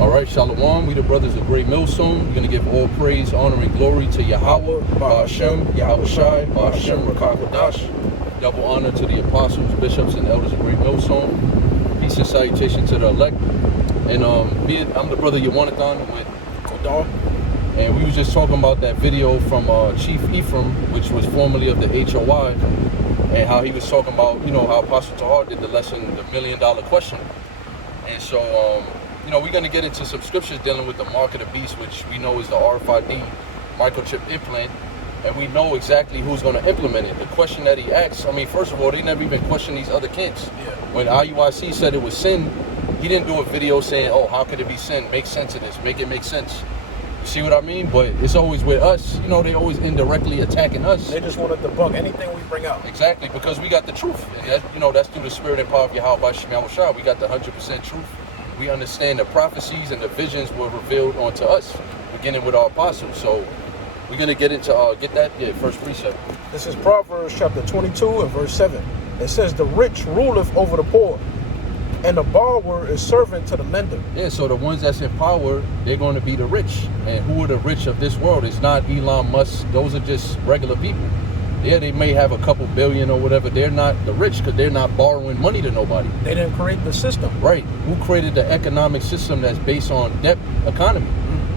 All right, Shalom. We the brothers of Great Millstone. We're going to give all praise, honor, and glory to Yahweh, Ba'ashem, Yahweh Shai, Ba'ashem, Rakah. Double honor to the apostles, bishops, and elders of Great Millstone. Peace and salutation to the elect. And I'm the brother Yawanathan with Kodar. And we was just talking about that video from Chief Ephraim, which was formerly of the HOI, and how he was talking about, you know, how Apostle Tahar did the lesson, the $1 million question. And so, you know, we're going to get into some scriptures dealing with the mark of the beast, which we know is the RFID microchip implant, and we know exactly who's going to implement it. The question that he asked, I mean, first of all, they never even questioned these other kids. Yeah. When IUIC said it was sin, he didn't do a video saying, oh, how could it be sin? Make sense of this. Make it make sense. You see what I mean? But it's always with us. You know, they always indirectly attacking us. They just want to debunk anything we bring out. Exactly, because we got the truth. And that, you know, that's through the spirit and power of Yahweh Shai. We got the 100% truth. We understand the prophecies and the visions were revealed onto us, beginning with our apostles. So we're going to get into, first precept. This is Proverbs chapter 22 and verse 7. It says, the rich ruleth over the poor, and the borrower is servant to the lender. Yeah, so the ones that's in power, they're going to be the rich. And who are the rich of this world? It's not Elon Musk. Those are just regular people. Yeah, they may have a couple billion or whatever. They're not the rich because they're not borrowing money to nobody. They didn't create the system. Right. Who created the economic system that's based on debt economy?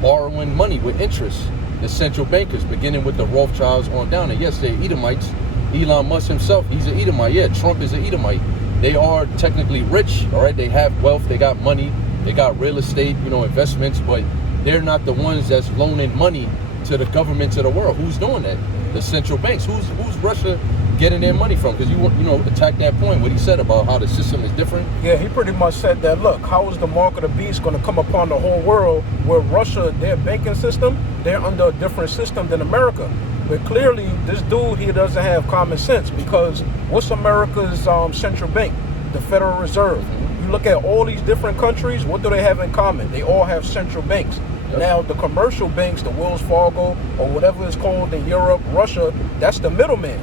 Borrowing money with interest. The central bankers, beginning with the Rothschilds on down. And yes, they're Edomites. Elon Musk himself, he's an Edomite. Yeah, Trump is an Edomite. They are technically rich, all right? They have wealth, they got money, they got real estate, you know, investments, but they're not the ones that's loaning money to the governments of the world. Who's doing that? The central banks. Who's Russia getting their money from? Because you know, attack that point, what he said about how the system is different. Yeah, he pretty much said that, look, how is the mark of the beast going to come upon the whole world where Russia, their banking system, they're under a different system than America. But clearly, this dude, he doesn't have common sense, because what's America's central bank? The Federal Reserve. You look at all these different countries, what do they have in common? They all have central banks. Yep. Now, the commercial banks, the Wells Fargo, or whatever it's called in Europe, Russia, that's the middleman.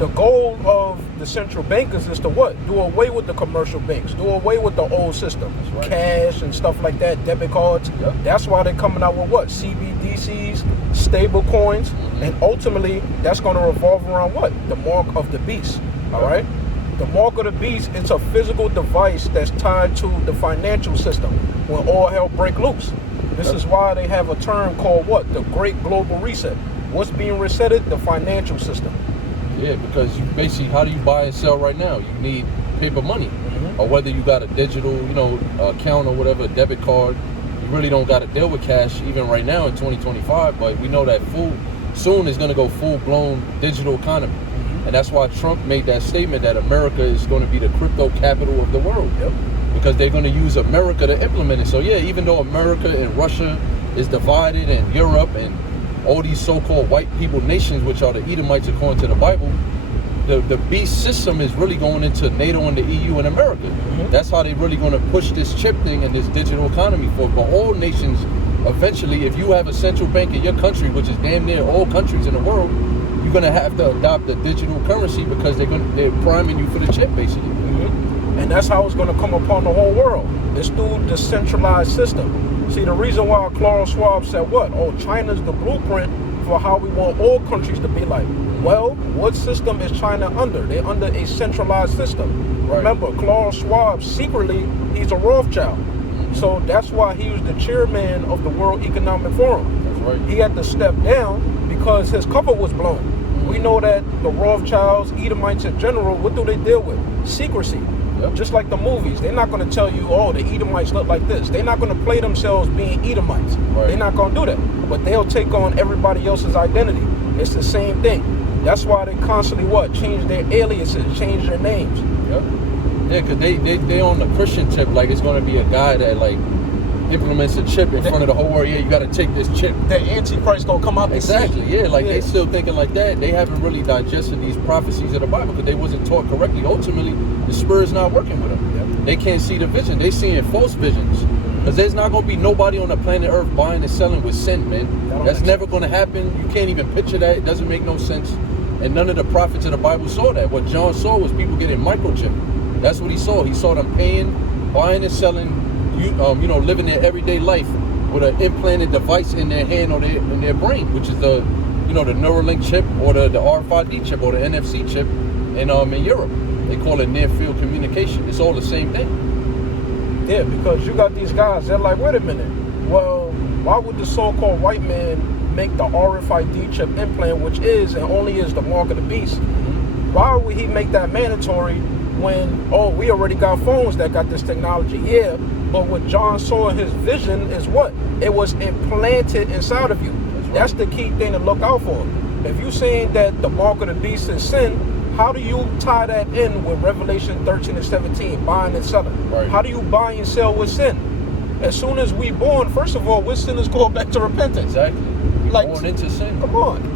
The goal of the central bankers is to what? Do away with the commercial banks. Do away with the old system. Right. Cash and stuff like that, debit cards. Yep. That's why they're coming out with what? CBDCs, stable coins, and ultimately, that's going to revolve around what? The mark of the beast, all right? The mark of the beast, it's a physical device that's tied to the financial system when all hell break loose. This is why they have a term called what? The Great Global Reset. What's being resetted? The financial system. Yeah, because you basically, how do you buy and sell right now? You need paper money. Or whether you got a digital, you know, account or whatever, a debit card, you really don't got to deal with cash even right now in 2025. But we know that soon is going to go full-blown digital economy. And that's why Trump made that statement that America is going to be the crypto capital of the world. Yep. Because they're going to use America to implement it. So yeah, even though America and Russia is divided, and Europe and all these so-called white people nations, which are the Edomites according to the Bible, the beast system is really going into NATO and the EU and America. That's how they're really going to push this chip thing and this digital economy for all nations. Eventually, if you have a central bank in your country, which is damn near all countries in the world, you're going to have to adopt the digital currency, because they're priming you for the chip, basically. And that's how it's going to come upon the whole world. It's through the centralized system. See, the reason why Klaus Schwab said what? Oh, China's the blueprint for how we want all countries to be like. Well, what system is China under? They're under a centralized system. Right. Remember, Klaus Schwab, secretly, he's a Rothschild. So that's why he was the chairman of the World Economic Forum. That's right. He had to step down because his cover was blown. We know that the Rothschilds, Edomites in general, what do they deal with? Secrecy. Yep. Just like the movies. They're not going to tell you, oh, the Edomites look like this. They're not going to play themselves being Edomites. Right. They're not going to do that. But they'll take on everybody else's identity. It's the same thing. That's why they constantly change their aliases, change their names. Yep. Yeah, because they on the Christian tip, like it's going to be a guy that like implements a chip in front of the whole world. Yeah, you got to take this chip. The Antichrist gonna come out. Exactly. Yeah, like they still thinking like that. They haven't really digested these prophecies of the Bible because they wasn't taught correctly. Ultimately, the spirit's not working with them. Yep. They can't see the vision. They seeing false visions. Because there's not going to be nobody on the planet Earth buying and selling with sin, man. That's never going to happen. You can't even picture that. It doesn't make no sense. And none of the prophets of the Bible saw that. What John saw was people getting microchipped. That's what he saw. He saw them paying, buying and selling you know, living their everyday life with an implanted device in their hand or in their brain, which is the, you know, the Neuralink chip or the RFID chip or the NFC chip in Europe. They call it near field communication. It's all the same thing. Yeah, because you got these guys, they're like, wait a minute. Well, why would the so-called white man make the RFID chip implant, which is and only is the mark of the beast? Why would he make that mandatory when, oh, we already got phones that got this technology? Yeah, but what John saw in his vision is what? It was implanted inside of you. That's the key thing to look out for. If you're saying that the mark of the beast is sin, how do you tie that in with Revelation 13 and 17, buying and selling? Right. How do you buy and sell with sin? As soon as we born, first of all, we're sinners going back to repentance. Exactly. Like, born into sin. Come on.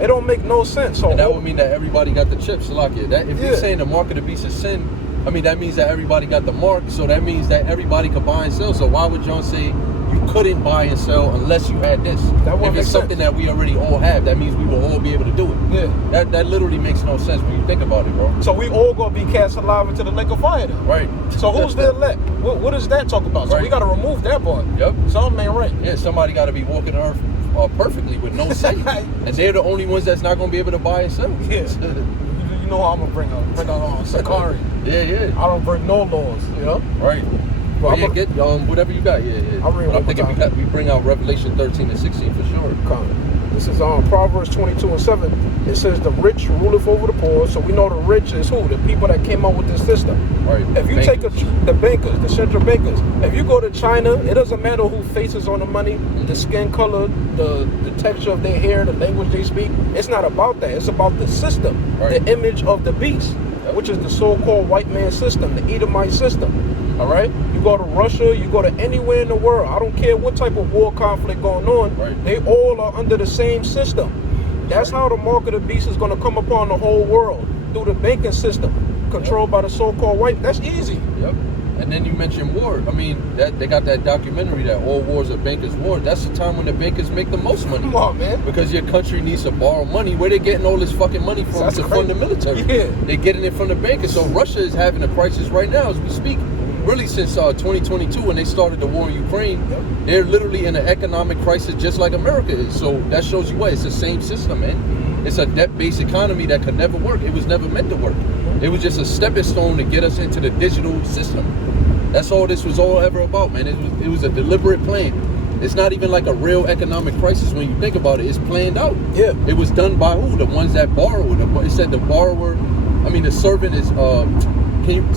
It don't make no sense. So and that would mean that everybody got the chips. Like if you're saying the mark of the beast is sin, I mean, that means that everybody got the mark. So that means that everybody could buy and sell. So why would John say you couldn't buy and sell unless you had this? If it's something that we already all have, that means we will all be able to do it. Yeah. That literally makes no sense when you think about it, bro. So we all gonna be cast alive into the lake of fire then. Right. So who's the elect? What does that talk about? So we gotta remove that part. Yep. Something ain't right. Yeah, somebody gotta be walking earth perfectly with no sin. And they're the only ones that's not gonna be able to buy and sell. Yeah. You know how I'm gonna bring out Sakari. Yeah. I don't break no laws, you know? Right. Well, yeah, get whatever you got. Yeah. I'm thinking we bring out Revelation 13 and 16 for sure. This is Proverbs 22 and 7. It says the rich ruleth over the poor. So we know the rich is who? The people that came up with this system. Right. If you take the bankers, the central bankers, if you go to China, it doesn't matter who faces on the money, the skin color, the texture of their hair, the language they speak. It's not about that. It's about the system, the image of the beast, which is the so-called white man system, the Edomite system. All right, you go to Russia, you go to anywhere in the world. I don't care what type of war conflict going on. They all are under the same system. That's how the mark of the beast is going to come upon the whole world, through the banking system, controlled by the so-called white. That's easy. Yep. And then you mentioned war. I mean, they got that documentary that all wars are bankers' war. That's the time when the bankers make the most money. Come on, man. Because your country needs to borrow money. Where they getting all this fucking money from to fund the military? Yeah. They're getting it from the bankers. So Russia is having a crisis right now as we speak. Really since 2022 when they started the war in Ukraine, they're literally in an economic crisis just like America is. So that shows you what, it's the same system, man. It's a debt-based economy that could never work. It was never meant to work. It was just a stepping stone to get us into the digital system. That's all this was all ever about, man. It was a deliberate plan. It's not even like a real economic crisis when you think about it. It's planned out. Yeah. It was done by who? The ones that borrowed. It said the borrower, I mean the servant is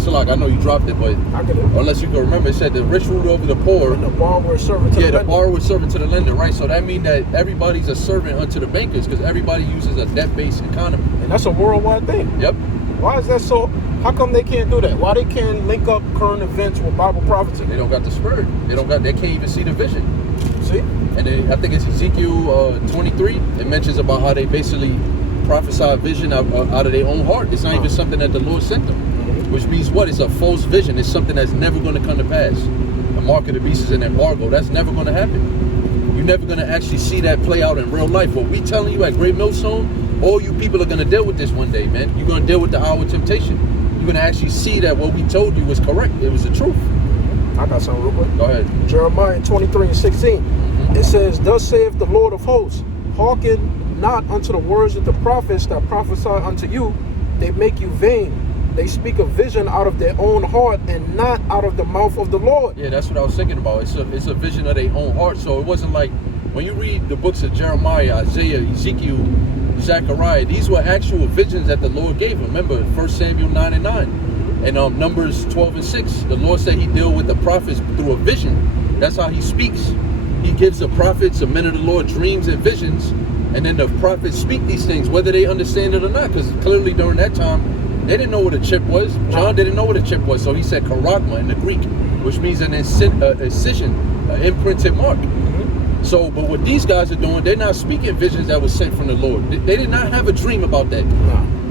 Salak, I know you dropped it, but unless you can remember, it said the rich ruled over the poor. And the borrower servant to the lender. Yeah, the borrower servant to the lender, right? So that means that everybody's a servant unto the bankers because everybody uses a debt-based economy. And that's a worldwide thing. Yep. Why is that so? How come they can't do that? Why they can't link up current events with Bible prophecy? They don't got the spirit. They can't even see the vision. See? And then I think it's Ezekiel 23. It mentions about how they basically prophesy vision out of their own heart. It's not even something that the Lord sent them. Which means what? It's a false vision. It's something that's never going to come to pass. The mark of the beast is an embargo. That's never going to happen. You're never going to actually see that play out in real life. What we telling you at Great Millstone, all you people are going to deal with this one day, man. You're going to deal with the hour of temptation. You're going to actually see that what we told you was correct. It was the truth. I got something real quick. Go ahead. Jeremiah 23 and 16. It says, thus saith the Lord of hosts, hearken not unto the words of the prophets that prophesy unto you. They make you vain. They speak a vision out of their own heart and not out of the mouth of the Lord. Yeah, that's what I was thinking about. It's a vision of their own heart. So it wasn't like when you read the books of Jeremiah, Isaiah, Ezekiel, Zechariah, these were actual visions that the Lord gave them. Remember 1 Samuel 9 and 9 and Numbers 12 and 6. The Lord said he dealt with the prophets through a vision. That's how he speaks. He gives the prophets, the men of the Lord, dreams and visions. And then the prophets speak these things, whether they understand it or not. Because clearly during that time, they didn't know what a chip was. John didn't know what a chip was, so he said karagma in the Greek, which means an incision, an imprinted mark. So, but what these guys are doing, they're not speaking visions that was sent from the Lord. They did not have a dream about that.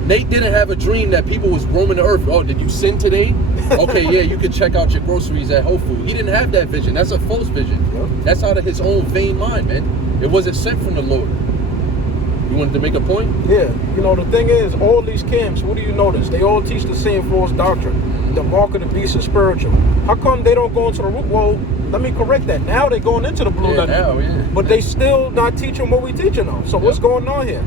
They didn't have a dream that people was roaming the earth. Oh, did you sin today? Okay, yeah, you can check out your groceries at Whole Foods. He didn't have that vision. That's a false vision. That's out of his own vain mind, man. It wasn't sent from the Lord. You wanted to make a point? Yeah. You know, the thing is, all these camps, what do you notice? They all teach the same false doctrine. The mark of the beast is spiritual. How come they don't go into the root? Well, let me correct that. Now they're going into the blue letter. Now, yeah. But they still not teaching what we teaching them. So what's going on here?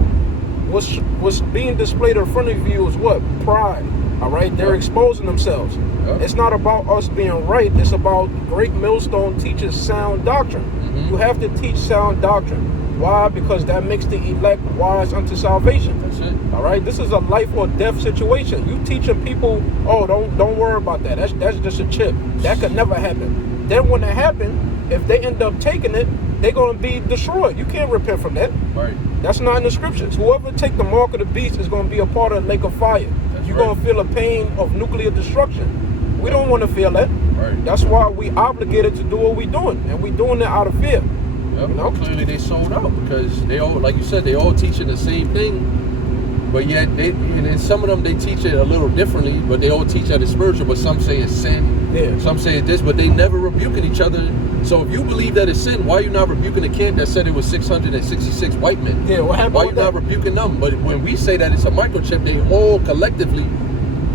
What's being displayed in front of you is what? Pride. All right? They're exposing themselves. It's not about us being right. It's about Great Millstone teaches sound doctrine. You have to teach sound doctrine. Why? Because that makes the elect wise unto salvation. That's it. All right? This is a life or death situation. You teaching people, oh, don't worry about that. That's just a chip. That could never happen. Then when it happens, if they end up taking it, they're going to be destroyed. You can't repent from that. Right. That's not in the scriptures. Whoever take the mark of the beast is going to be a part of the lake of fire. You're going to feel the pain of nuclear destruction. We don't want to feel that. Right. That's why we obligated to do what we're doing. And we're doing it out of fear. Yep. You know? Clearly they sold out because they all, like you said, they all teaching the same thing. But yet, and some of them, they teach it a little differently, but they all teach that it's spiritual, but some say it's sin. Yeah. Some say it's this, but they never rebuking each other. So if you believe that it's sin, why are you not rebuking the camp that said it was 666 white men? Yeah, what happened Why with you not that? rebuking them? But when we say that it's a microchip, they all collectively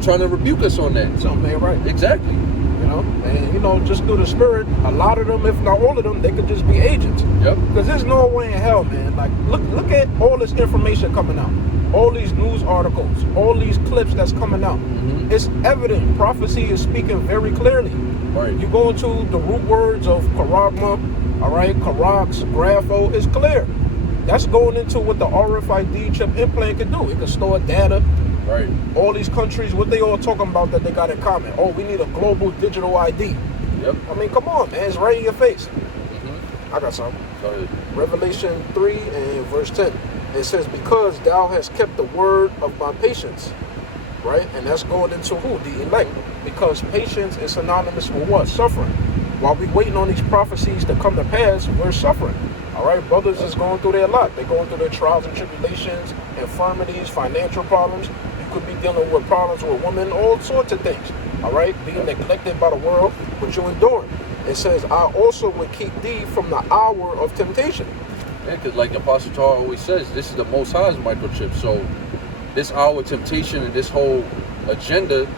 trying to rebuke us on that. Something ain't right. Exactly. You know? And, you know, just through the spirit, a lot of them, if not all of them, they could just be agents. Yep. Because there's no way in hell, man. Like, look at all this information coming out. All these news articles, all these clips that's coming out. It's evident. Prophecy is speaking very clearly. Right. You go into the root words of charagma, all right, charax, grapho, it's clear. That's going into what the RFID chip implant can do. It can store data. Right. All these countries, what they all talking about that they got in common? Oh, we need a global digital ID. Yep. I mean, come on, man. It's right in your face. I got something. Go ahead. Revelation 3 and verse 10. It says, because thou hast kept the word of my patience. Right? And that's going into who? The elect. Because patience is synonymous with what? Suffering. While we waiting on these prophecies to come to pass, we're suffering. All right? Brothers is going through their lot. They're going through their trials and tribulations, infirmities, financial problems. You could be dealing with problems with women, all sorts of things. All right? Being neglected by the world, but you're enduring. It says, I also would keep thee from the hour of temptation. Yeah, because like Apostle Tar always says, this is the Most High's microchip. So this hour of temptation and this whole agenda,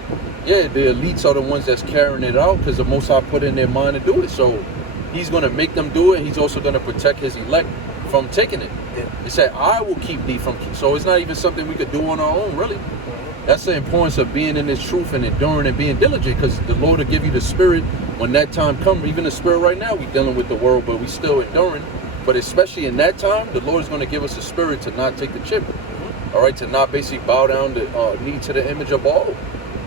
yeah, the elites are the ones that's carrying it out because the Most High put in their mind to do it. So he's going to make them do it. He's also going to protect his elect from taking it. Yeah. He said, I will keep thee from... So it's not even something we could do on our own, really. That's the importance of being in this truth and enduring and being diligent, because the Lord will give you the spirit when that time comes. Even the spirit right now, we're dealing with the world, but we still enduring. But especially in that time, the Lord is going to give us a spirit to not take the chip. All right, to not basically bow down the knee to the image of Baal,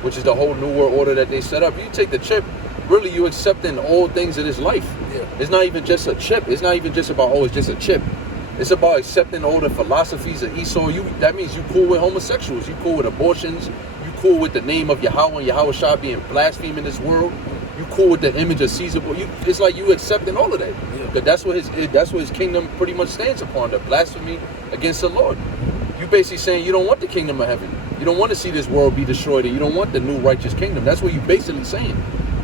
which is the whole New World Order that they set up. You take the chip, really you accepting all things of this life. Yeah. It's not even just a chip. It's not even just about, oh, it's just a chip. It's about accepting all the philosophies of Esau. That means you cool with homosexuals. You cool with abortions. You cool with the name of Yahweh and Yahushua being blasphemed in this world. You cool with the image of Caesar. It's like you accepting all of that. Because that's what his kingdom pretty much stands upon, the blasphemy against the Lord. You basically saying you don't want the kingdom of heaven. You don't want to see this world be destroyed, and you don't want the new righteous kingdom. That's what you basically saying.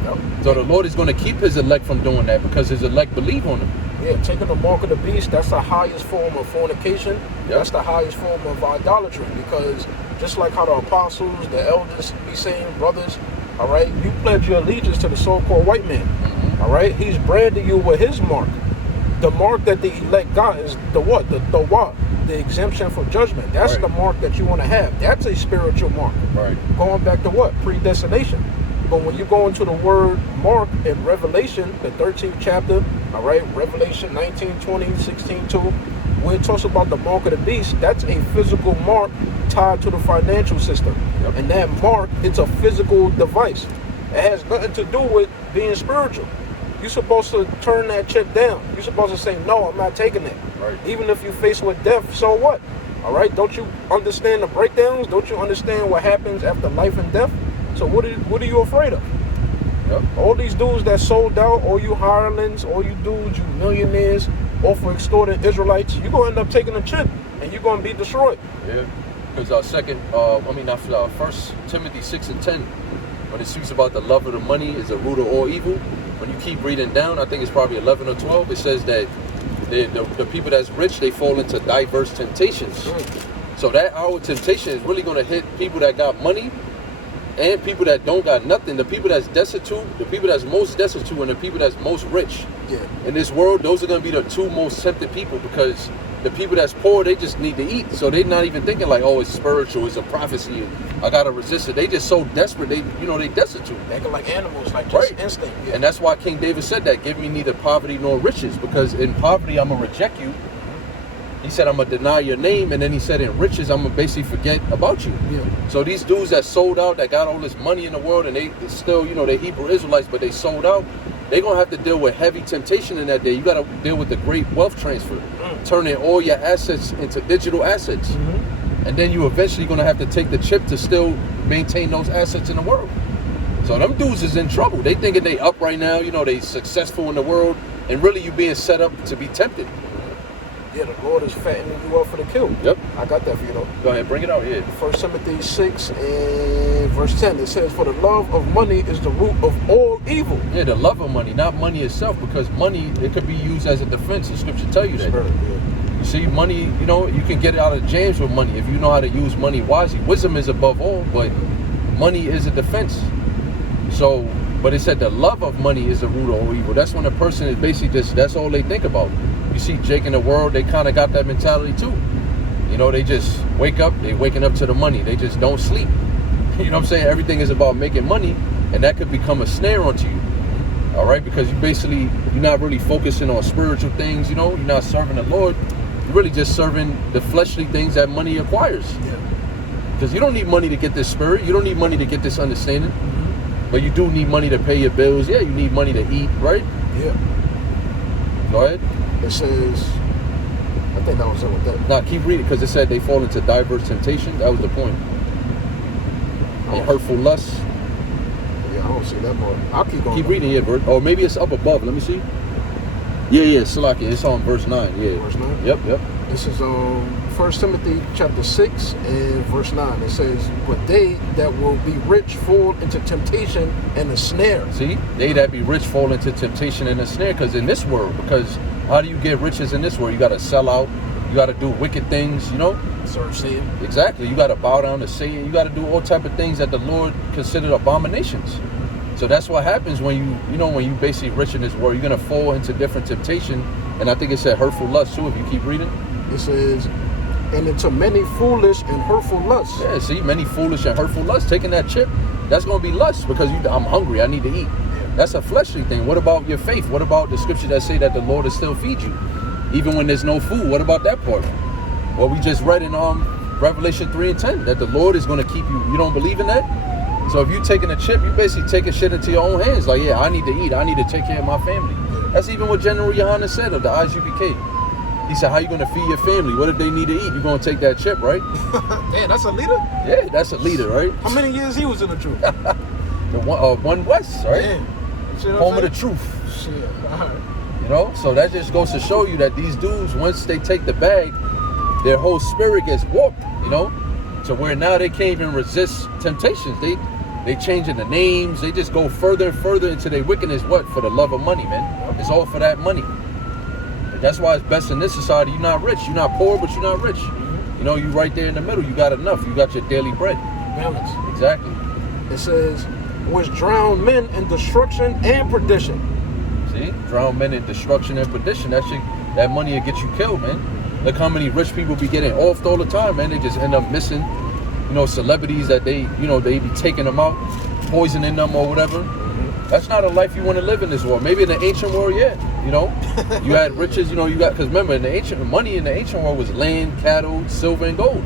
Yep. So the Lord is going to keep his elect from doing that because his elect believe on him. Yeah, taking the mark of the beast, that's the highest form of fornication. Yep. That's the highest form of idolatry, because just like how the apostles, the elders be saying, brothers, all right, you pledge your allegiance to the so-called white man. All right, he's branding you with his mark. The mark that the elect got is the what? The what? The exemption from judgment. That's the mark that you want to have. That's a spiritual mark. Right. Going back to what? Predestination. But when you go into the word mark in Revelation, the 13th chapter, all right, Revelation 19, 20, 16, 2, where it talks about the mark of the beast, that's a physical mark tied to the financial system. Yep. And that mark, it's a physical device. It has nothing to do with being spiritual. You're supposed to turn that chip down. You're supposed to say, no, I'm not taking it. Right. Even if you're faced with death, so what? All right, don't you understand the breakdowns? Don't you understand what happens after life and death? So what are you afraid of? Yep. All these dudes that sold out, all you hirelings, all you dudes, you millionaires, all for extorting Israelites, you're going to end up taking a chip and you're going to be destroyed. Yeah, because our 1 Timothy 6 and 10, when it speaks about the love of the money is a root of all evil, when you keep reading down, I think it's probably 11 or 12, it says that the people that's rich, they fall into diverse temptations. So that hour temptation is really going to hit people that got money and people that don't got nothing, the people that's destitute, the people that's most destitute, and the people that's most rich. Yeah. In this world, those are going to be the two most tempted people, because the people that's poor, they just need to eat. So they're not even thinking like, oh, it's spiritual, it's a prophecy, I got to resist it. They just so desperate, they destitute. They acting like animals, like just instinct. Yeah. And that's why King David said that, give me neither poverty nor riches, because in poverty, I'm going to reject you. He said, I'm going to deny your name. And then he said, in riches, I'm going to basically forget about you. Yeah. So these dudes that sold out, that got all this money in the world, and they still, they're Hebrew Israelites, but they sold out, they're going to have to deal with heavy temptation in that day. You got to deal with the great wealth transfer, turning all your assets into digital assets. And then you eventually going to have to take the chip to still maintain those assets in the world. So them dudes is in trouble. They thinking they up right now, they successful in the world, and really you being set up to be tempted. Yeah, the Lord is fattening you up for the kill. Yep. I got that for you, though. Go ahead, bring it out. Yeah. 1 Timothy 6 and verse 10, it says, for the love of money is the root of all evil. Yeah, the love of money, not money itself, because money, it could be used as a defense. The scripture tell you that. Yeah. You see, money, you can get out of jams with money if you know how to use money wisely. Wisdom is above all, but money is a defense. So, but it said the love of money is the root of all evil. That's when a person is basically just, that's all they think about. You see Jake in the world, they kind of got that mentality too. They just wake up, they waking up to the money. They just don't sleep. You know what I'm saying? Everything is about making money, and that could become a snare onto you. All right? Because you're not really focusing on spiritual things, you're not serving the Lord. You're really just serving the fleshly things that money acquires. Yeah. Because you don't need money to get this spirit. You don't need money to get this understanding. But you do need money to pay your bills. Yeah, you need money to eat, right? Yeah. Go ahead. It says, I think that was it with that. Nah, keep reading, because it said they fall into diverse temptations. That was the point. And hurtful lusts. Yeah, I don't see that part. I'll keep going. Keep reading, yeah, verse. Or maybe it's up above. Let me see. Yeah, Salaki. It's on verse 9. Yeah. Verse 9? Yep. This is 1 Timothy chapter 6 and verse 9. It says, but they that will be rich fall into temptation and a snare. See? They that be rich fall into temptation and a snare, because in this world, because how do you get riches in this world? You got to sell out. You got to do wicked things, Serve Satan. Exactly. You got to bow down to Satan. You got to do all type of things that the Lord considered abominations. So that's what happens when when you basically rich in this world. You're going to fall into different temptation. And I think it said hurtful lust too, if you keep reading. It says, and into many foolish and hurtful lusts. Yeah, see, many foolish and hurtful lusts. Taking that chip, that's going to be lust, because I'm hungry, I need to eat. That's a fleshly thing. What about your faith? What about the scripture that say that the Lord will still feed you, even when there's no food? What about that part? Well, we just read in Revelation 3 and 10 that the Lord is going to keep you. You don't believe in that? So if you're taking a chip, you basically taking shit into your own hands. Like, yeah, I need to eat. I need to take care of my family. That's even what General Yohanan said of the ISUPK. He said, how you going to feed your family? What if they need to eat? You're going to take that chip, right? Damn, that's a leader? Yeah, that's a leader, right? How many years he was in the truth? The one West, right? Damn. Home of the truth. Shit, all right. So that just goes to show you that these dudes, once they take the bag, their whole spirit gets warped, to where now they can't even resist temptations. They changing the names. They just go further and further into their wickedness. What? For the love of money, man. It's all for that money. And that's why it's best in this society. You're not rich. You're not poor, but you're not rich. You right there in the middle. You got enough. You got your daily bread. Balance. Exactly. It says, which drown men in destruction and perdition. See? Drown men in destruction and perdition. That money will get you killed, man. Look how many rich people be getting offed all the time, man. They just end up missing, celebrities that they be taking them out, poisoning them or whatever. That's not a life you want to live in this world. Maybe in the ancient world, yeah. You had riches, because remember, in the ancient world was land, cattle, silver, and gold.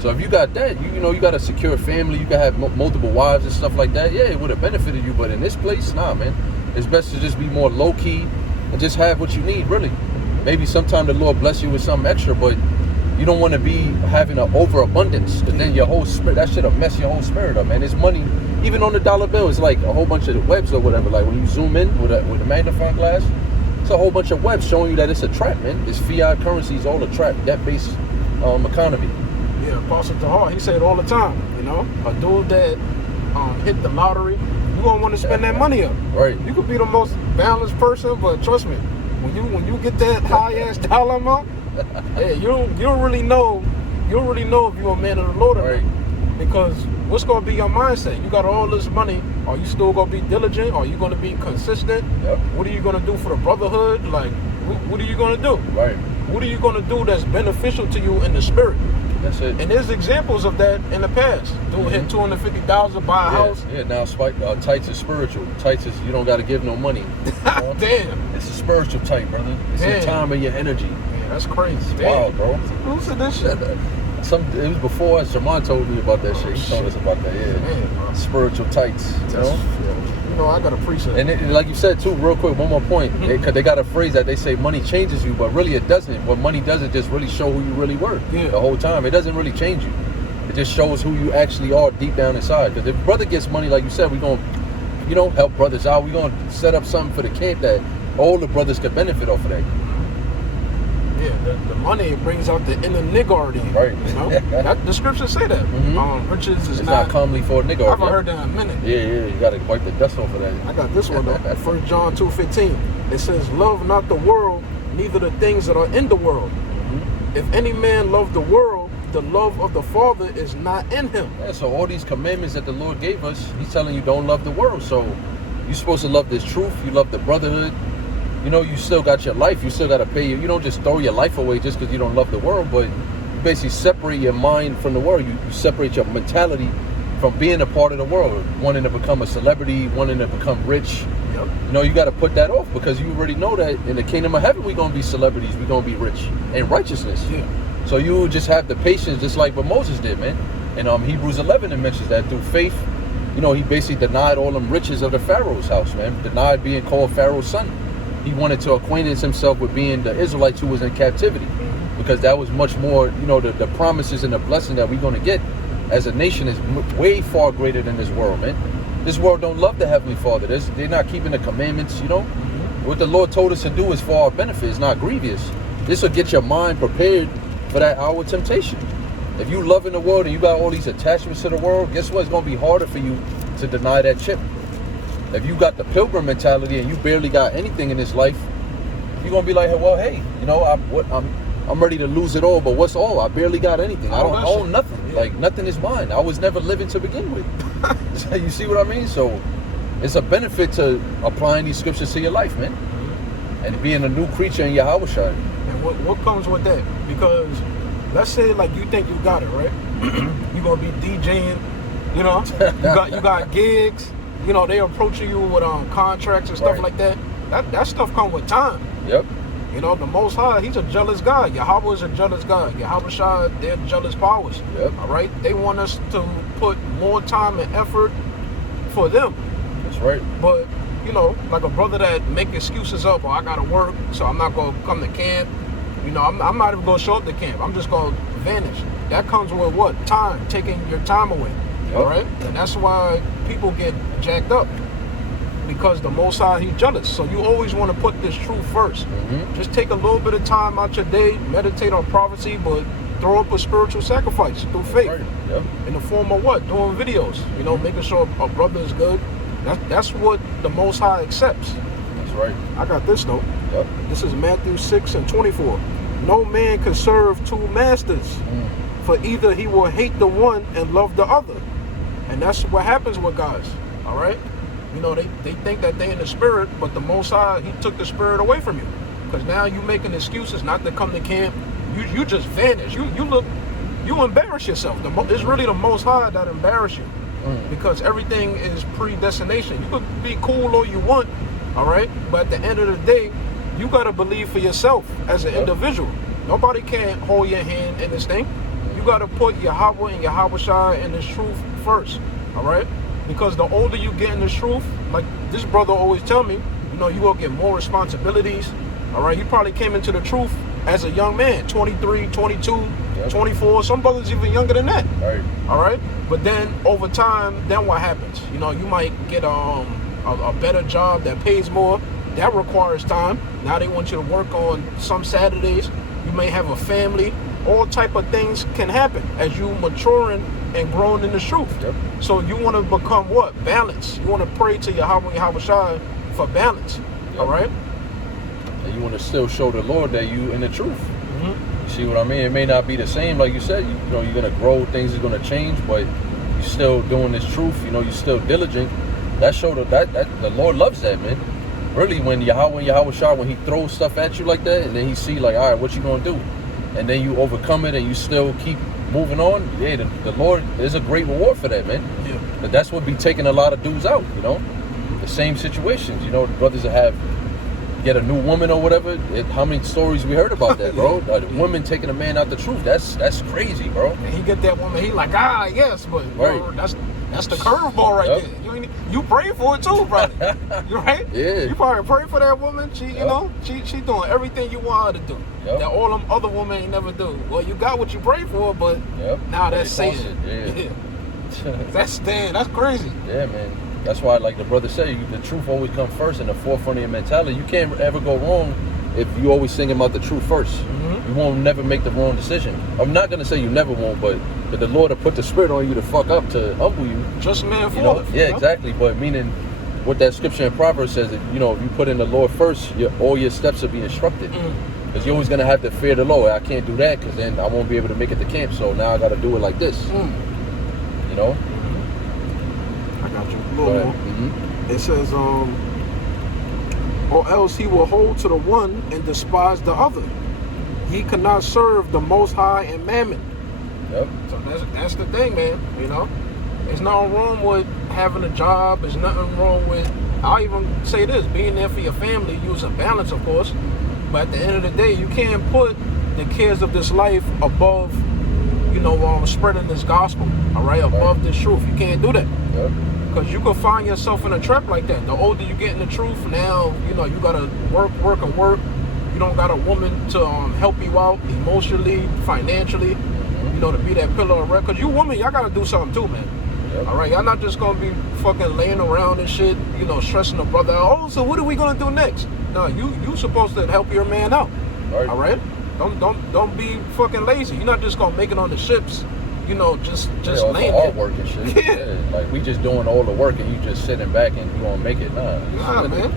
So if you got that, you got a secure family, you can have multiple wives and stuff like that. Yeah, it would have benefited you, but in this place, nah, man. It's best to just be more low-key and just have what you need, really. Maybe sometime the Lord bless you with something extra, but you don't want to be having an overabundance, because then your whole spirit, that shit'll mess your whole spirit up, man. It's money, even on the dollar bill, it's like a whole bunch of webs or whatever. Like when you zoom in with a magnifying glass, it's a whole bunch of webs showing you that it's a trap, man. It's fiat currency is all a trap, debt-based economy. Yeah, Apostle Tahar, he said it all the time, a dude that hit the lottery, you don't want to spend that money up. Right. You could be the most balanced person, but trust me, when you get that high-ass dollar amount, yeah, you don't really know if you're a man of the Lord or not. Because what's going to be your mindset? You got all this money. Are you still going to be diligent? Are you going to be consistent? Yep. What are you going to do for the brotherhood? Like, what are you going to do? Right. What are you going to do that's beneficial to you in the spirit? That's it. And there's examples of that in the past. Dude hit 250,000, buy a house. Yeah, now tights is spiritual. Tights is, you don't got to give no money. Damn. It's a spiritual tight, brother. It's your time and your energy. Yeah, that's crazy. It's wild, bro. Who said this shit? It was before Shimon told me about that shit. He told us about that, yeah. Spiritual tights, you know? You know, I got to appreciate it. And like you said, too, real quick, one more point. They got a phrase that they say money changes you, but really it doesn't. What money does, it just really show who you really were the whole time. It doesn't really change you. It just shows who you actually are deep down inside. Because if brother gets money, like you said, we're going to, you know, help brothers out. We're going to set up something for the camp that all the brothers could benefit off of that. Yeah, the money brings out the inner nigger in you. Right. You know? The scriptures say that. Riches is not commonly for a nigger. I haven't heard that in a minute. Yeah, you got to wipe the dust off of that. I got this one though. 1 John 2:15. It says, love not the world, neither the things that are in the world. If any man love the world, the love of the Father is not in him. Yeah, so all these commandments that the Lord gave us, he's telling you don't love the world. So you're supposed to love this truth. You love the brotherhood. You know, you still got your life. You still got to pay. You don't just throw your life away just because you don't love the world, but you basically separate your mind from the world. You separate your mentality from being a part of the world, wanting to become a celebrity, wanting to become rich. Yep. You know, you got to put that off because you already know that in the kingdom of heaven, we're going to be celebrities. We're going to be rich in righteousness. Yeah. So you just have the patience, just like what Moses did, man. In Hebrews 11, it mentions that through faith, you know, he basically denied all them riches of the Pharaoh's house, man. Denied being called Pharaoh's son. He wanted to acquaint himself with being the Israelites who was in captivity, because that was much more, you know, the promises and the blessing that we're going to get as a nation is way far greater than this world, man. This world don't love the Heavenly Father. They're not keeping the commandments, you know. What the Lord told us to do is for our benefit. It's not grievous. This will get your mind prepared for that hour of temptation. If you love in the world and you got all these attachments to the world, guess what? It's going to be harder for you to deny that chip. If you got the pilgrim mentality and you barely got anything in this life, you're gonna be like, well, hey, you know, I'm ready to lose it all, but what's all? I barely got anything. I don't own nothing. Yeah. Like nothing is mine. I was never living to begin with. You see what I mean? So it's a benefit to applying these scriptures to your life, man, and being a new creature in Yahawashi. And what comes with that? Because let's say like you think you got it, right? You're gonna be DJing, you know, you got gigs. You know, they approaching you with contracts and stuff like that. That stuff comes with time. Yep. You know, the Most High, he's a jealous God. Yahweh is a jealous God. Yahawashi, they're jealous powers. Yep. All right? They want us to put more time and effort for them. That's right. But, you know, like a brother that make excuses up, or I got to work, so I'm not going to come to camp. You know, I'm not even going to show up to camp. I'm just going to vanish. That comes with what? Time, taking your time away. Yep. All right? And that's why people get jacked up, because the Most High, he's jealous. So you always want to put this truth first. Just take a little bit of time out your day, meditate on prophecy, but throw up a spiritual sacrifice through faith. Right. Yep. In the form of what? Doing videos. You know, making sure a brother is good. That's what the Most High accepts. That's right. I got this though. Yep. This is Matthew 6:24. No man can serve two masters, for either he will hate the one and love the other. And that's what happens with guys, all right? You know, they think that they in the spirit, but the Most High, he took the spirit away from you. Because now you making excuses not to come to camp. You just vanish. You embarrass yourself. It's really the Most High that embarrass you. Because everything is predestination. You could be cool all you want, all right? But at the end of the day, you got to believe for yourself as an individual. Nobody can hold your hand in this thing. You got to put Yahweh and Yahawashi in this truth first, all right? Because the older you get in the truth, like this brother always tell me, you know, you will get more responsibilities, all right? He probably came into the truth as a young man, 23, 22, 24. Some brothers even younger than that, all right? But then over time, then what happens? You know, you might get a better job that pays more. That requires time. Now they want you to work on some Saturdays. You may have a family. All type of things can happen as you maturing and growing in the truth. So you want to become what? Balance. You want to pray to Yahweh and Yahawashi for balance. All right? And you want to still show the Lord that you in the truth. You see what I mean? It may not be the same, like you said. You know, you're going to grow, things are going to change, but you still doing this truth, you know, you still diligent. That showed that the Lord loves that, man. Really, when Yahweh when he throws stuff at you like that, and then he see like, all right, what you gonna do? And then you overcome it and you still keep moving on. Yeah, the Lord, there's a great reward for that, man. Yeah. But that's what be taking a lot of dudes out, you know. The same situations, you know, the brothers that get a new woman or whatever. How many stories we heard about that, bro? The woman taking a man out the truth. That's crazy, bro. And he get that woman, he like, yes, but right. Bro, that's the curveball right there. You pray for it too, brother. You right? Yeah. You probably pray for that woman. She, you know, she doing everything you want her to do. That all them other women ain't never do. Well, you got what you pray for, but now that's Satan. Yeah. That's crazy. Yeah, man. That's why, like the brother said, the truth always comes first in the forefront of your mentality. You can't ever go wrong if you always sing about the truth first. You won't never make the wrong decision. I'm not gonna say you never won't, but the Lord will put the spirit on you to fuck up, to humble you. Just man for it. Yeah, exactly. But meaning, what that scripture in Proverbs says, that, you know, if you put in the Lord first, all your steps will be instructed. Because you're always gonna have to fear the Lord. I can't do that because then I won't be able to make it to camp. So now I got to do it like this. You know. I got you. A little more. It says, or else he will hold to the one and despise the other. He cannot serve the Most High and mammon. So that's the thing, man. You know, there's nothing wrong with having a job. There's nothing wrong with, I'll even say this, being there for your family, using balance, of course. But at the end of the day, you can't put the cares of this life above, you know, spreading this gospel, all right, above this truth. You can't do that. Because you can find yourself in a trap like that. The older you get in the truth, now, you know, you got to work. You don't got a woman to help you out emotionally, financially, you know, to be that pillar of rest. Because you women, y'all got to do something too, man. All right, y'all not just going to be fucking laying around and shit, you know, stressing a brother out. Oh, so what are we going to do next? No, you supposed to help your man out. All right? Don't be fucking lazy. You're not just going to make it on the ships, you know, just laying there. Hard work and shit. Yeah. Like, we just doing all the work and you just sitting back and you going to make it. Nah, man.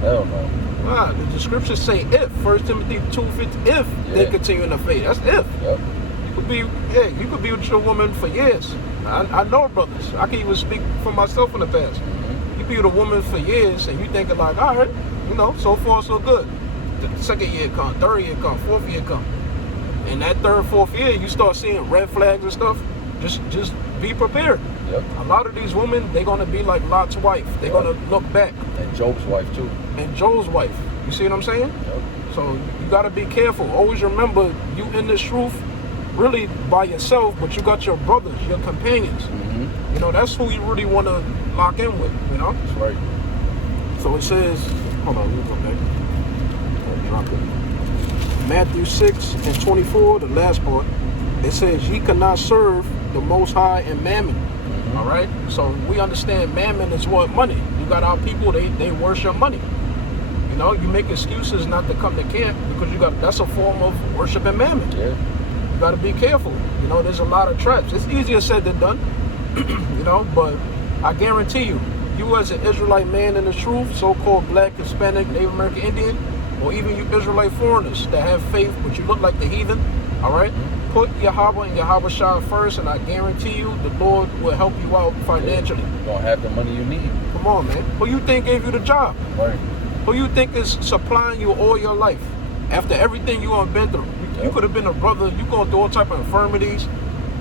Hell no. Nah, the scriptures say if. 1 Timothy 2:50, if they continue in the faith. That's if. You could be with your woman for years. I know brothers. I can even speak for myself in the past. You be with a woman for years and you thinking like, all right, you know, so far so good. The second year come, third year come, fourth year come. And that third, fourth year, you start seeing red flags and stuff. Just be prepared. A lot of these women, they're gonna be like Lot's wife. They're gonna look back. And Job's wife too. And Joe's wife. You see what I'm saying? So you gotta be careful. Always remember, you in this truth really by yourself, but you got your brothers, your companions. You know, that's who you really want to lock in with, you know? That's right. So it says, hold on, let me go back. Drop it. Matthew 6:24, the last part, it says, ye cannot serve the Most High and mammon. All right? So we understand mammon is what? Money. You got our people, they worship money. You know, you make excuses not to come to camp because that's a form of worshiping mammon. You got to be careful. You know, there's a lot of traps. It's easier said than done, you know, but I guarantee you, you as an Israelite man in the truth, so-called black, Hispanic, Native American Indian, or even you Israelite foreigners that have faith, but you look like the heathen, all right? Put Yahweh and Yahweh first, and I guarantee you the Lord will help you out financially. You're going to have the money you need. Come on, man. Who you think gave you the job? Right. Who you think is supplying you all your life? After everything you have been through. You could have been a brother, you going through all type of infirmities,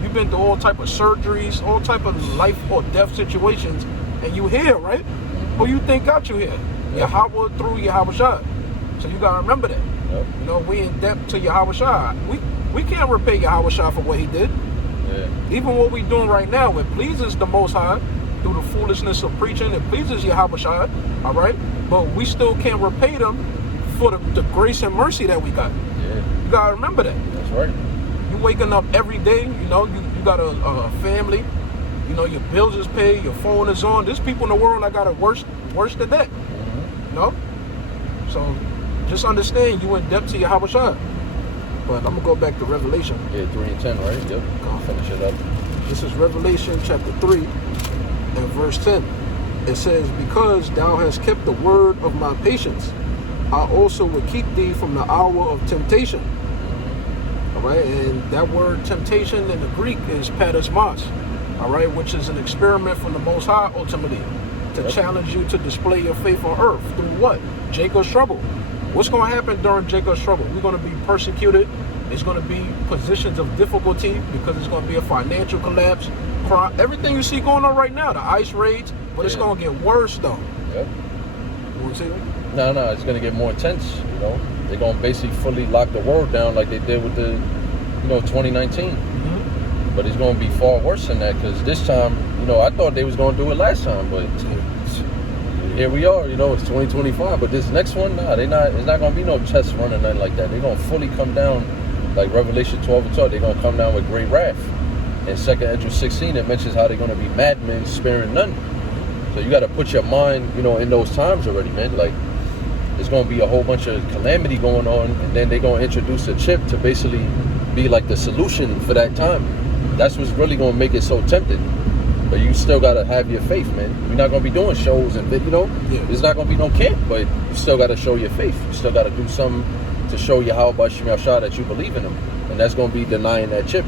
you've been through all type of surgeries, all type of life or death situations, and you here, right? Who you think got you here? Yahweh through Yahweh Shai. So you gotta remember that. You know, we in debt to Yahweh Shai. We can't repay Yahweh Shai for what he did. Even what we doing right now, it pleases the Most High through the foolishness of preaching. It pleases Yahweh Shai, all right? But we still can't repay them for the grace and mercy that we got. You gotta remember that. That's right. You waking up every day, you know, you got a family, you know, your bills is paid, your phone is on. There's people in the world that got it worse than that. You know? So just understand you in debt to Yahweh Shai. But I'm gonna go back to Revelation. 3 and 10, right? I'll finish it up. This is Revelation chapter 3 and verse 10. It says, because thou hast kept the word of my patience, I also will keep thee from the hour of temptation. All right, and that word temptation in the Greek is patismos. all right, which is an experiment from the Most High ultimately to challenge you to display your faith on earth through what? Jacob's trouble. What's going to happen during Jacob's trouble? We're going to be persecuted. There's going to be positions of difficulty because it's going to be a financial collapse. Crime, everything you see going on right now, the ICE raids, but it's going to get worse though. Yep. You want to see that? No, it's going to get more intense, you know. They're going to basically fully lock the world down like they did with the, 2019. But it's going to be far worse than that because this time, I thought they was going to do it last time, but here we are, it's 2025. But this next one, it's not going to be no chest run or nothing like that. They're going to fully come down like Revelation 12 and 12. They're going to come down with great wrath. In 2nd Ezra 16, it mentions how they're going to be madmen sparing none. So you got to put your mind, in those times already, man. Like, there's going to be a whole bunch of calamity going on, and then they're going to introduce a chip to basically be like the solution for that time. That's what's really going to make it so tempting. But you still got to have your faith, man. You're not going to be doing shows and, there's not going to be no camp, but you still got to show your faith. You still got to do something to show Yahweh YASHAMIAHLA that you believe in him. And that's going to be denying that chip.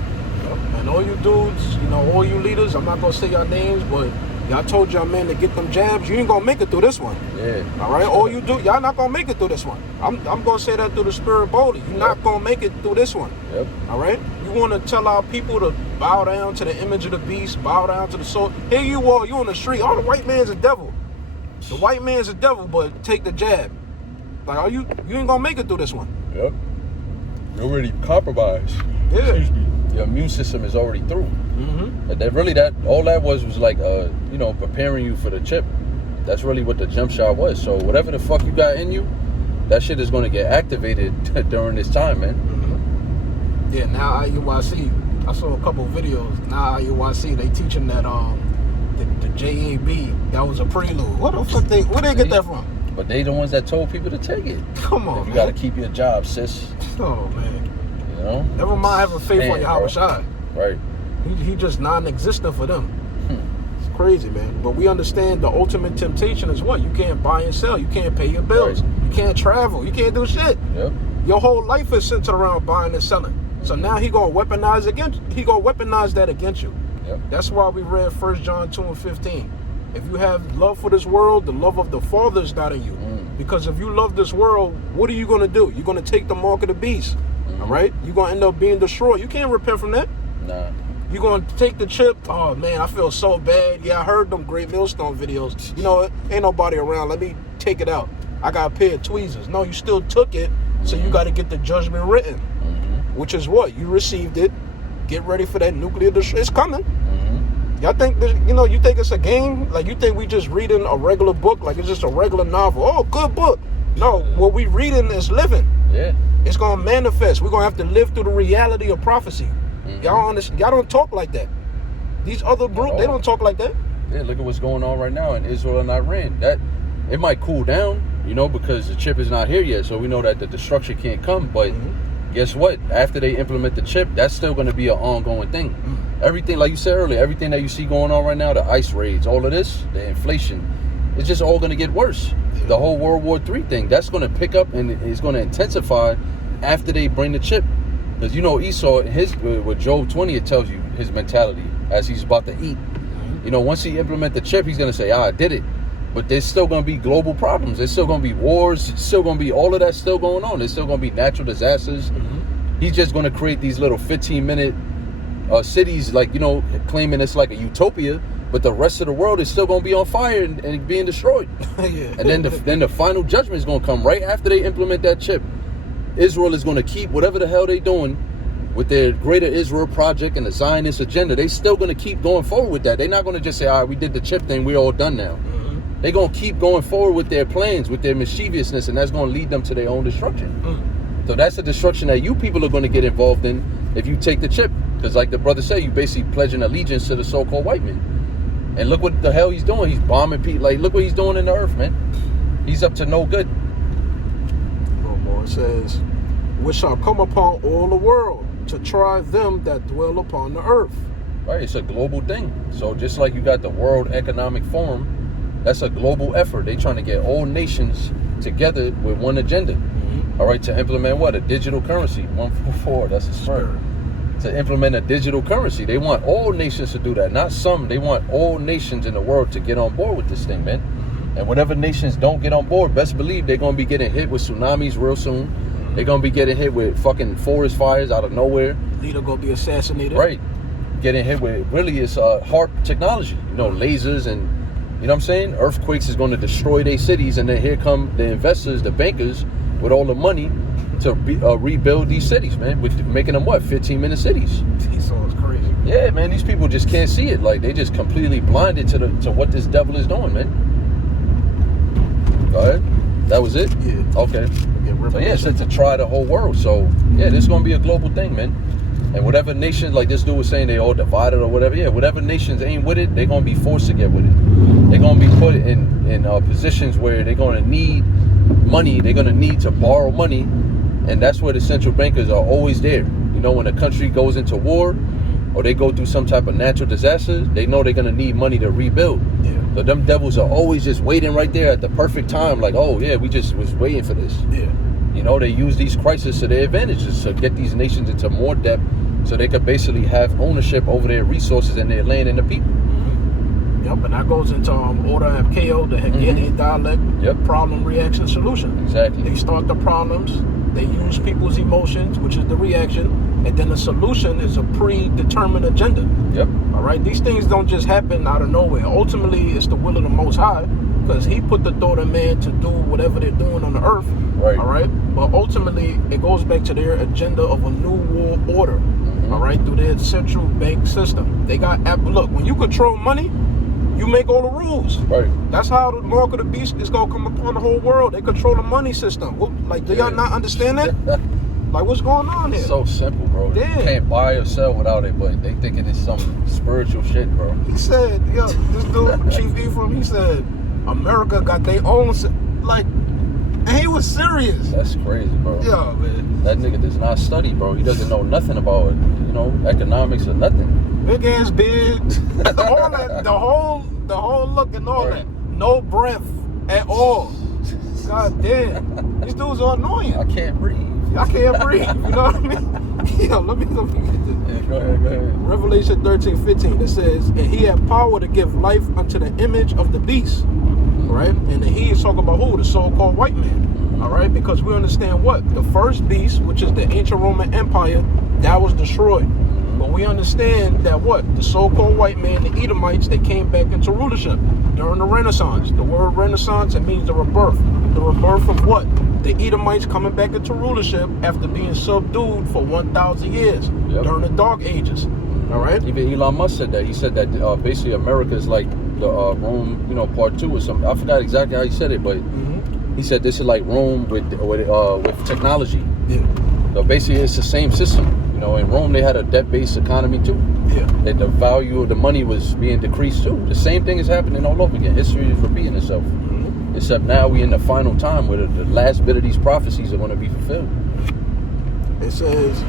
And all you dudes, all you leaders, I'm not going to say your names, but y'all told y'all men to get them jabs. You ain't going to make it through this one. Yeah. All right? All you do, y'all not going to make it through this one. I'm going to say that through the spirit boldly. You're not going to make it through this one. Yep. All right? You want to tell our people to bow down to the image of the beast, bow down to the soul. Here you are, you on the street. Oh, the white man's a devil. The white man's a devil, but take the jab. Like, you ain't going to make it through this one. Yep. You're already compromised. Yeah. Excuse me. Your immune system is already through. All that was like preparing you for the chip. That's really what the jump shot was. So whatever the fuck you got in you, that shit is going to get activated during this time, man. Yeah, now IUIC, I saw a couple of videos. Now IUIC, they teaching that the JAB, that was a prelude. What the fuck where they get that from? But they the ones that told people to take it. Come on, you man. got to keep your job, sis. Oh man. Never mind having faith on Yahweh Shai. Right. He just non-existent for them. It's crazy, man. But we understand the ultimate temptation is what? You can't buy and sell. You can't pay your bills. Right. You can't travel. You can't do shit. Yep. Your whole life is centered around buying and selling. So now he gonna weaponize that against you. Yep. That's why we read 1 John 2 and 15. If you have love for this world, the love of the Father is not in you. Because if you love this world, what are you gonna do? You're gonna take the mark of the beast. All right, you're gonna end up being destroyed. You can't repent from that. Nah. You're gonna take the chip. Oh man, I feel so bad. Yeah, I heard them Great Millstone videos. Ain't nobody around. Let me take it out. I got a pair of tweezers. No, you still took it. So you got to get the judgment written, which is what you received it. Get ready for that nuclear destruction. It's coming. Y'all think that, you think it's a game? Like you think we just reading a regular book? Like it's just a regular novel? Oh, good book. No, what we reading is living. Yeah. It's gonna manifest. We're gonna have to live through the reality of prophecy. Y'all don't talk like that. These other groups, they don't talk like that. Yeah, look at what's going on right now in Israel and Iran. That it might cool down, because the chip is not here yet. So we know that the destruction can't come. But guess what? After they implement the chip, that's still going to be an ongoing thing. Everything, like you said earlier, everything that you see going on right now, the ICE raids, all of this, the inflation, it's just all going to get worse. The whole World War III thing, that's going to pick up and it's going to intensify after they bring the chip. Because Esau, with Job 20, it tells you his mentality as he's about to eat. Once he implement the chip, he's going to say, I did it. But there's still going to be global problems. There's still going to be wars. There's still going to be all of that still going on. There's still going to be natural disasters. He's just going to create these little 15-minute cities, like, claiming it's like a utopia. But the rest of the world is still going to be on fire and being destroyed. And then the final judgment is going to come right after they implement that chip. Israel is going to keep whatever the hell they're doing with their Greater Israel project and the Zionist agenda. They still going to keep going forward with that. They're not going to just say, all right, we did the chip thing, we're all done now. They're going to keep going forward with their plans, with their mischievousness, and that's going to lead them to their own destruction. So that's the destruction that you people are going to get involved in if you take the chip. Because like the brother said, you basically pledging allegiance to the so-called white man. And look what the hell he's doing. He's bombing people. Like, look what he's doing in the earth, man. He's up to no good. It says, which shall come upon all the world to try them that dwell upon the earth. Right, it's a global thing. So just like you got the World Economic Forum, that's a global effort. They trying to get all nations together with one agenda. All right, to implement what? A digital currency. 144, that's a spur. to implement a digital currency. They want all nations to do that, not some. They want all nations in the world to get on board with this thing, man. And whatever nations don't get on board, best believe they're gonna be getting hit with tsunamis real soon. They're gonna be getting hit with fucking forest fires out of nowhere. Leader gonna be assassinated. Right. Getting hit with really is HARP technology, you know, lasers, and you know what I'm saying? Earthquakes is gonna destroy their cities, and then here come the investors, the bankers, with all the money to rebuild these cities, man. With making them what, 15-minute cities? So it's crazy. Yeah, man. These people just can't see it. Like, they just completely blinded to what this devil is doing, man. Go ahead. That was it? Yeah. Okay. So yeah, it said to try the whole world. So yeah, this is gonna be a global thing, man. And whatever nations, like this dude was saying, they all divided or whatever. Yeah, whatever nations ain't with it, they're gonna be forced to get with it. They're gonna be put in positions where they're gonna need money. They're gonna need to borrow money, and that's where the central bankers are always there. You know, when a country goes into war or they go through some type of natural disaster, they know they're gonna need money to rebuild. Yeah. So them devils are always just waiting right there at the perfect time. Like, oh yeah, we just was waiting for this. Yeah. You know, they use these crises to their advantages to get these nations into more debt, so they could basically have ownership over their resources and their land and the people. Yep, and that goes into order of KO, the Hegelian dialect, problem, reaction, solution. Exactly. They start the problems, they use people's emotions, which is the reaction, and then the solution is a predetermined agenda. Yep. All right, these things don't just happen out of nowhere. Ultimately, it's the will of the Most High, because he put the thought of man to do whatever they're doing on the earth. Right. All right, but ultimately, it goes back to their agenda of a new world order. All right, through their central bank system. They got, look, when you control money, you make all the rules. Right. That's how the mark of the beast is gonna come upon the whole world. They control the money system. Like, do y'all not understand that? Like, what's going on here? So simple, bro. Yeah. You can't buy or sell without it, but they thinking it's some spiritual shit, bro. He said, yo, this dude, Chief Ephraim, he said, America got their own, like, and he was serious. That's crazy, bro. Yeah, man. That nigga does not study, bro. He doesn't know nothing about it, you know, economics or nothing. Big ass beard, all that, the whole look and all that. No breath at all. God damn, these dudes are annoying. I can't breathe. I can't breathe. You know what I mean? Yo, let me get this. Yeah, go ahead. Revelation 13:15. It says, and he had power to give life unto the image of the beast. Right? And he is talking about who? The so-called white man. All right? Because we understand what? The first beast, which is the ancient Roman Empire, that was destroyed. But we understand that what? The so-called white man, the Edomites, they came back into rulership during the Renaissance. The word Renaissance, it means the rebirth. The rebirth of what? The Edomites coming back into rulership after being subdued for 1,000 years during the Dark Ages. All right? Even Elon Musk said that. He said that basically America is like the Rome, you know, part 2 or something. I forgot exactly how he said it, but he said this is like Rome with technology. Yeah. So basically, it's the same system. You know, in Rome they had a debt-based economy too. Yeah. That the value of the money was being decreased too. The same thing is happening all over again. History is repeating itself. Except now we in the final time where the last bit of these prophecies are going to be fulfilled. It says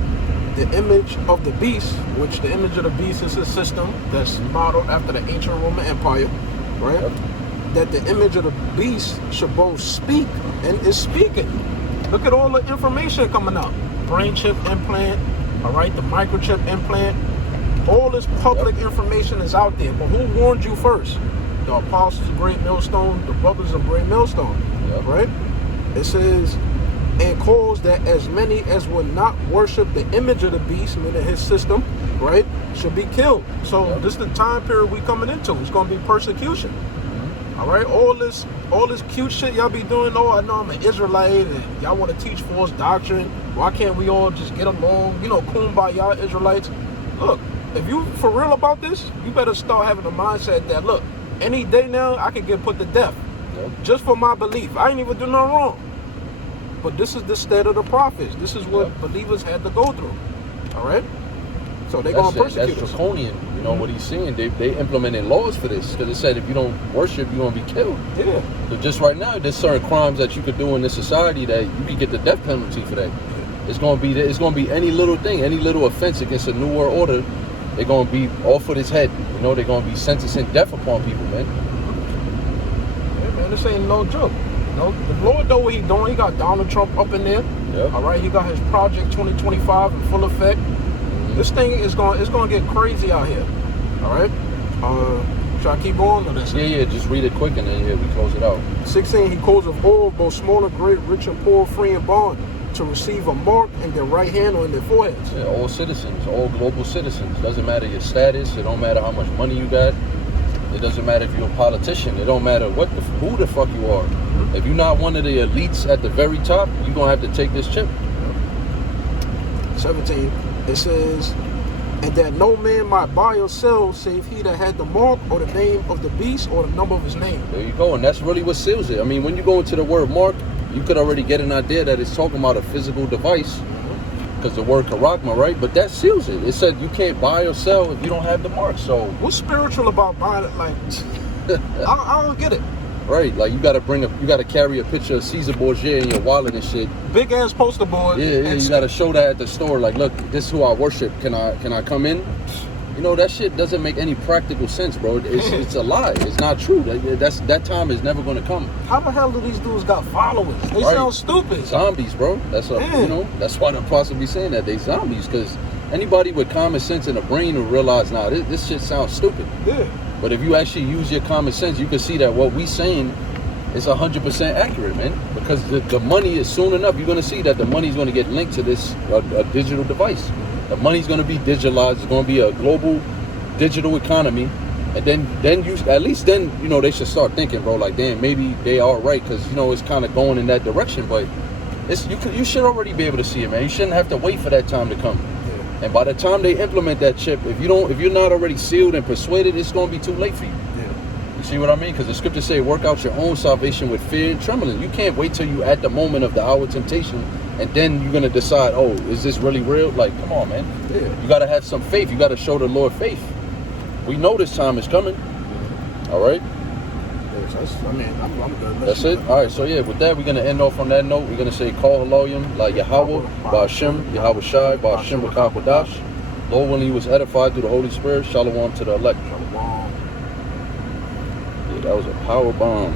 the image of the beast, which the image of the beast is a system that's modeled after the ancient Roman Empire, right? Yep. That the image of the beast should both speak and is speaking. Look at all the information coming out. Brain chip implant, all right, the microchip implant. All this public information is out there. But who warned you first? The apostles of Great Millstone, the brothers of Great Millstone, right? It says, and calls that as many as would not worship the image of the beast, meaning his system, right, should be killed. So this is the time period we coming into. It's going to be persecution. All right, all this cute shit y'all be doing. Oh, I know I'm an Israelite, and y'all want to teach false doctrine. Why can't we all just get along? You know, kumbaya Israelites. Look, if you for real about this, you better start having the mindset that, look, any day now I can get put to death just for my belief. I ain't even do nothing wrong. But this is the state of the prophets. This is what believers had to go through. All right. So they're going to persecute us. That's draconian. You know what he's saying? They implemented laws for this because it said if you don't worship, you're going to be killed. Yeah. So just right now, there's certain crimes that you could do in this society that you could get the death penalty for that. It's going to be any little thing, any little offense against a new world order. They're going to be off with his head. You know, they're going to be sentencing death upon people, man. Yeah, man, this ain't no joke. No, the Lord know what he's doing. He got Donald Trump up in there. All right, he got his Project 2025 in full effect. This thing is gonna get crazy out here. All right. Should I keep going or that's it? Yeah, just read it quick and then we close it out. 16, he calls of all, both small and great, rich and poor, free and bond, to receive a mark in their right hand or in their foreheads. Yeah, all citizens, all global citizens. Doesn't matter your status. It don't matter how much money you got. It doesn't matter if you're a politician. It don't matter who the fuck you are. If you're not one of the elites at the very top, you're gonna have to take this chip. 17, it says, and that no man might buy or sell save he that had the mark or the name of the beast or the number of his name. There you go, and that's really what seals it. I mean, when you go into the word mark, you could already get an idea that it's talking about a physical device, because the word karakma, right? But that seals it. It said you can't buy or sell if you don't have the mark. So what's spiritual about buying it? Like, I don't get it. Right, like you gotta carry a picture of Caesar Borgia in your wallet and shit. Big ass poster board. Yeah, you gotta show that at the store. Like, look, this is who I worship. Can I come in? You know, that shit doesn't make any practical sense, bro. It's a lie. It's not true. That time is never gonna come. How the hell do these dudes got followers? They sound stupid. Zombies, bro. That's you know. That's why the apostle be saying that they zombies, because anybody with common sense and a brain will realize, nah, this shit sounds stupid. Yeah. But if you actually use your common sense, you can see that what we saying is 100% accurate, man. Because the money is soon enough, you're going to see that the money is going to get linked to this a digital device. The money's going to be digitalized. It's going to be a global digital economy. And then you, at least then, you know, they should start thinking, bro, like, damn, maybe they are right, because, you know, it's kind of going in that direction. But you should already be able to see it, man. You shouldn't have to wait for that time to come. And by the time they implement that chip, if you're not already sealed and persuaded, it's going to be too late for you. Yeah. You see what I mean? Because the scriptures say, work out your own salvation with fear and trembling. You can't wait till you at the moment of the hour of temptation, and then you're going to decide, oh, is this really real? Like, come on, man. Yeah. You got to have some faith. You got to show the Lord faith. We know this time is coming. All right? I'm good. That's it? All right, so yeah, with that, we're going to end off on that note. We're going to say, call Haloyim, La Yahweh, Ba'ashem, Yahweh Shai, Ba'ashem Rakakwadash. Lord willing, he was edified through the Holy Spirit. Shalom to the elect. Shalom. Yeah, that was a power bomb.